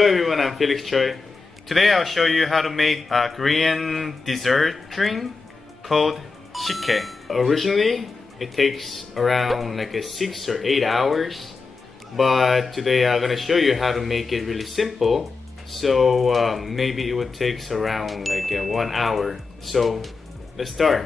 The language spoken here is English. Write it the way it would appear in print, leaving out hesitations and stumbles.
Hello everyone, I'm Felix Choi. Today I'll show you how to make a Korean dessert drink called Sikhye. Originally, it takes around like 6 or 8 hours, but today I'm gonna show you how to make it really simple. So maybe it would take around like 1 hour. So let's start.